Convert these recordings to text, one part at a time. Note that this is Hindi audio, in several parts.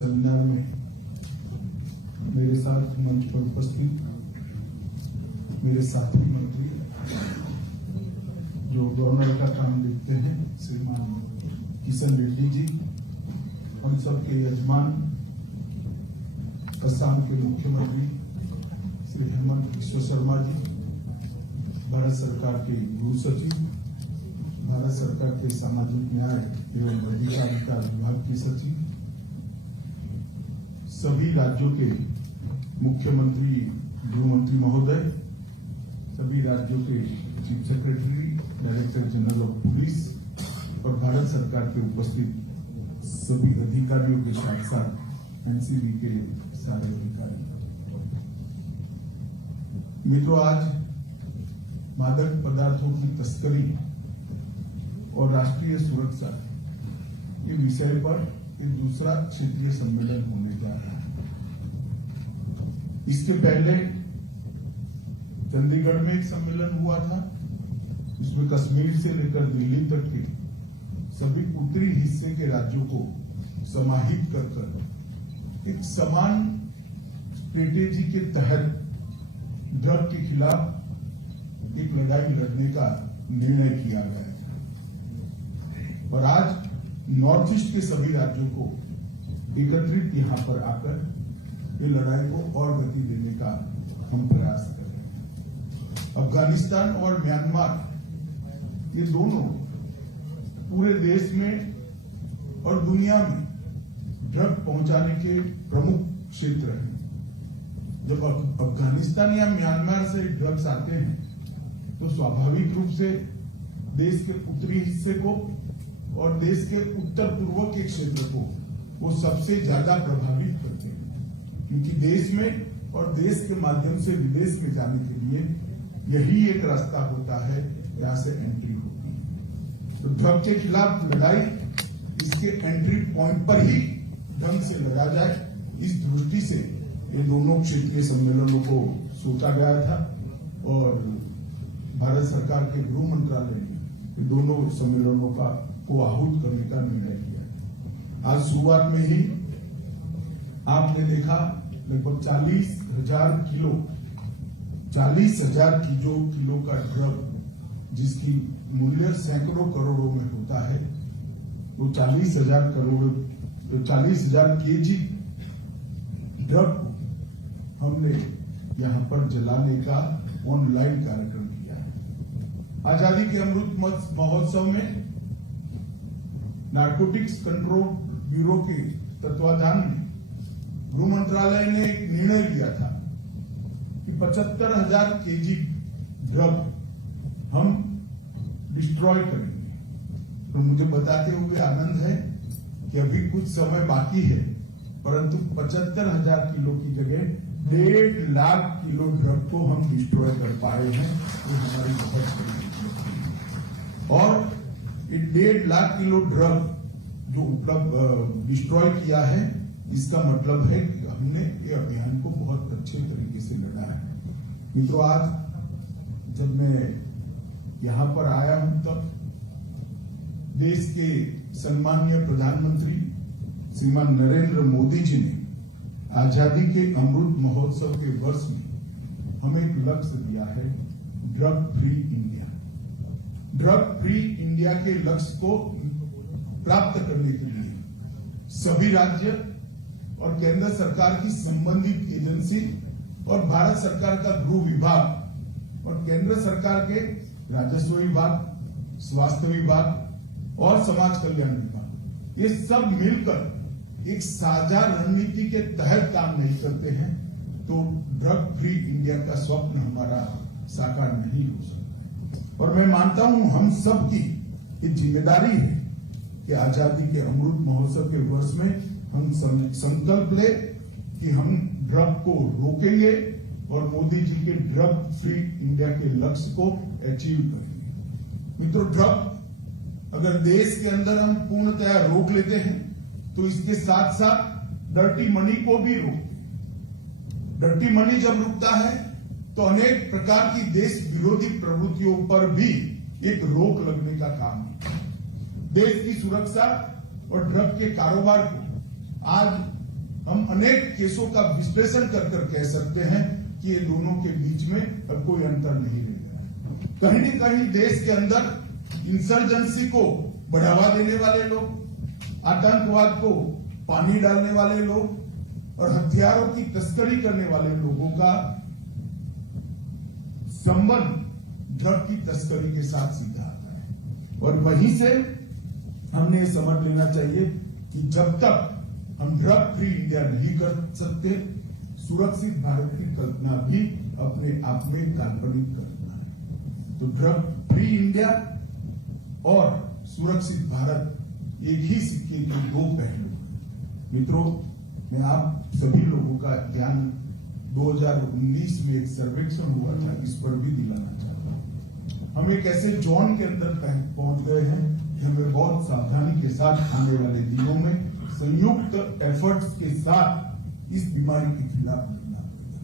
सेमिनार में मेरे साथ मंच पर उपस्थित मेरे साथी मंत्री जो गवर्नर का काम देखते हैं श्रीमान किशन रेड्डी जी, हम सबके यजमान असम के मुख्यमंत्री श्री हेमंत बिश्व शर्मा जी, भारत सरकार के गृह सचिव, भारत सरकार के सामाजिक न्याय एवं अधिकारिता विभाग के सचिव, सभी राज्यों के मुख्यमंत्री गृह मंत्री महोदय, सभी राज्यों के chief secretary, director general of police और भारत सरकार के उपस्थित सभी अधिकारियों के साथ साथ एनसीबी के सारे अधिकारी। मित्रों, आज मादक पदार्थों की तस्करी और राष्ट्रीय सुरक्षा ये विषय पर एक दूसरा क्षेत्रीय सम्मेलन होने जा रहा है। इसके पहले चंडीगढ़ में एक सम्मेलन हुआ था, जिसमें कश्मीर से लेकर दिल्ली तक के सभी उत्तरी हिस्से के राज्यों को समाहित कर एक समान स्ट्रेटेजी के तहत ड्रग के खिलाफ एक लड़ाई लड़ने का निर्णय किया गया और आज नॉर्थ ईस्ट के सभी राज्यों को एकत्रित यहां पर आकर ये लड़ाई को और गति देने का हम प्रयास कर रहे हैं। अफगानिस्तान और म्यांमार ये दोनों पूरे देश में और दुनिया में ड्रग पहुंचाने के प्रमुख क्षेत्र हैं। जब अफगानिस्तान या म्यांमार से ड्रग्स आते हैं तो स्वाभाविक रूप से देश के उत्तरी हिस्से को और देश के उत्तर पूर्व के क्षेत्र को वो सबसे ज्यादा प्रभावित करते हैं, क्योंकि देश में और देश के माध्यम से विदेश में जाने के लिए यही एक रास्ता होता है, यहां से एंट्री होती है। तो ड्रग के खिलाफ लड़ाई इसके एंट्री पॉइंट पर ही ढंग से लड़ा जाए, इस दृष्टि से ये दोनों क्षेत्रीय सम्मेलनों को सोचा गया था और भारत सरकार के गृह मंत्रालय ने दोनों सम्मेलनों को आहूत करने का निर्णय किया। आज शुरुआत में ही आपने देखा लगभग 40,000 किलो का ड्रग, जिसकी मूल्य सैकड़ों करोड़ों में होता है, वो 40,000 केजी ड्रग हमने यहां पर जलाने का ऑनलाइन कार्यक्रम किया है। आजादी के अमृत महोत्सव में नारकोटिक्स कंट्रोल ब्यूरो के तत्वाधान में गृह मंत्रालय ने एक निर्णय लिया था कि 75,000 केजी ड्रग हम डिस्ट्रॉय करेंगे। तो मुझे बताते हुए आनंद है कि अभी कुछ समय बाकी है, परंतु 75,000 किलो की जगह 1.5 लाख किलो ड्रग को हम डिस्ट्रॉय कर पाए हैं। ये हमारी बहुत बड़ी और 1.5 लाख किलो ड्रग जो उपलब्ध डिस्ट्रॉय किया है, इसका मतलब है कि हमने ये अभियान को बहुत अच्छे तरीके से लड़ा है। मित्रों, आज जब मैं यहां पर आया हूं तब देश के सम्माननीय प्रधानमंत्री श्रीमान नरेंद्र मोदी जी ने आजादी के अमृत महोत्सव के वर्ष में हमें एक लक्ष्य दिया है, drug free India. Drug free India के लक्ष्य को प्राप्त करने के लिए सभी राज्य और केंद्र सरकार की संबंधित एजेंसी और भारत सरकार का गृह विभाग और केंद्र सरकार के राजस्व विभाग, स्वास्थ्य विभाग और समाज कल्याण विभाग, ये सब मिलकर एक साझा रणनीति के तहत काम नहीं करते हैं तो ड्रग फ्री इंडिया का स्वप्न हमारा साकार नहीं हो सकता। और मैं मानता हूं हम सब की ये जिम्मेदारी है कि आजादी के अमृत महोत्सव के वर्ष में हम संकल्प ले कि हम ड्रग को रोकेंगे और मोदी जी के ड्रग फ्री इंडिया के लक्ष्य को अचीव करेंगे। मित्रों, ड्रग अगर देश के अंदर हम पूर्णतया रोक लेते हैं तो इसके साथ साथ डर्टी मनी को भी रोकते। डर्टी मनी जब रुकता है तो अनेक प्रकार की देश विरोधी प्रवृत्तियों पर भी एक रोक लगने का काम है। देश की सुरक्षा और ड्रग के कारोबार को आज अनेक केसों का विश्लेषण कर कह सकते हैं कि ये दोनों के बीच में अब कोई अंतर नहीं रह गया है। कहीं न कहीं देश के अंदर इंसर्जेंसी को बढ़ावा देने वाले लोग, आतंकवाद को पानी डालने वाले लोग और हथियारों की तस्करी करने वाले लोगों का संबंध ड्रग की तस्करी के साथ सीधा आता है। और वहीं से हमने समझ लेना चाहिए कि जब तक हम ड्रग फ्री इंडिया नहीं कर सकते, सुरक्षित भारत की कल्पना भी अपने आप में काल्पनिक कल्पना है। तो ड्रग फ्री इंडिया और सुरक्षित भारत एक ही सिक्के के दो पहलू हैं। मित्रों, मैं आप सभी लोगों का ध्यान 2019 में एक सर्वेक्षण हुआ था, इस पर भी दिलाना चाहता हूं। हम एक ऐसे जोन के अंदर पहुंच गए हैं कि हमें बहुत सावधानी के साथ आने वाले दिनों में संयुक्त एफर्ट्स के साथ इस बीमारी के खिलाफ लड़ना पड़ेगा।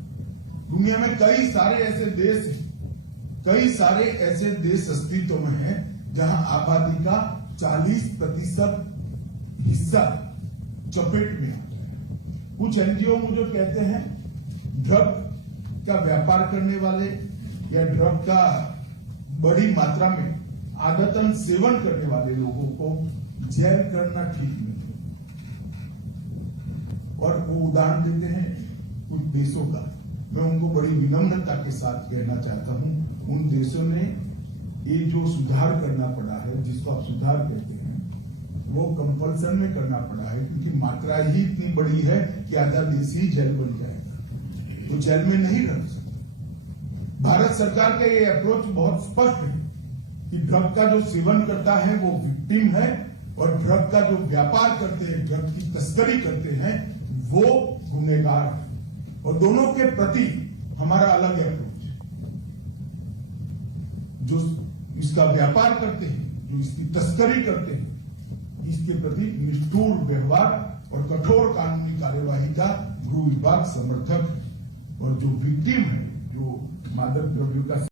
दुनिया में कई सारे ऐसे देश अस्तित्व में हैं जहां आबादी का 40% हिस्सा चपेट में आता है। कुछ एनजीओ मुझे कहते हैं ड्रग का व्यापार करने वाले या ड्रग का बड़ी मात्रा में आदतन सेवन करने वाले लोगों को जेल करना ठीक नहीं। और वो उदाहरण देते हैं कुछ देशों का। मैं उनको बड़ी विनम्रता के साथ कहना चाहता हूं, उन देशों ने ये जो सुधार करना पड़ा है, जिसको आप सुधार कहते हैं, वो कंपल्सन में करना पड़ा है क्योंकि मात्रा ही इतनी बड़ी है कि आधा देश ही जेल बन जाएगा, तो जेल में नहीं रख सकते। भारत सरकार का ये अप्रोच बहुत स्पष्ट है कि ड्रग का जो सेवन करता है वो विक्टिम है और ड्रग का जो व्यापार करते हैं, ड्रग की तस्करी करते हैं, वो गुनहगार है। और दोनों के प्रति हमारा अलग अप्रोच है। जो इसका व्यापार करते हैं, जो इसकी तस्करी करते हैं, इसके प्रति निष्ठुर व्यवहार और कठोर कानूनी कार्यवाही का गृह विभाग समर्थक है। और जो विक्टिम है, जो मादक द्रव्यों का